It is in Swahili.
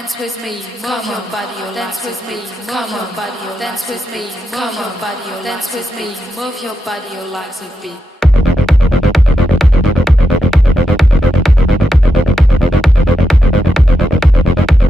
dance with me, move your body, your dance with me, move your body, your dance with me, move your body, your dance with me, move your body, your legs a beat.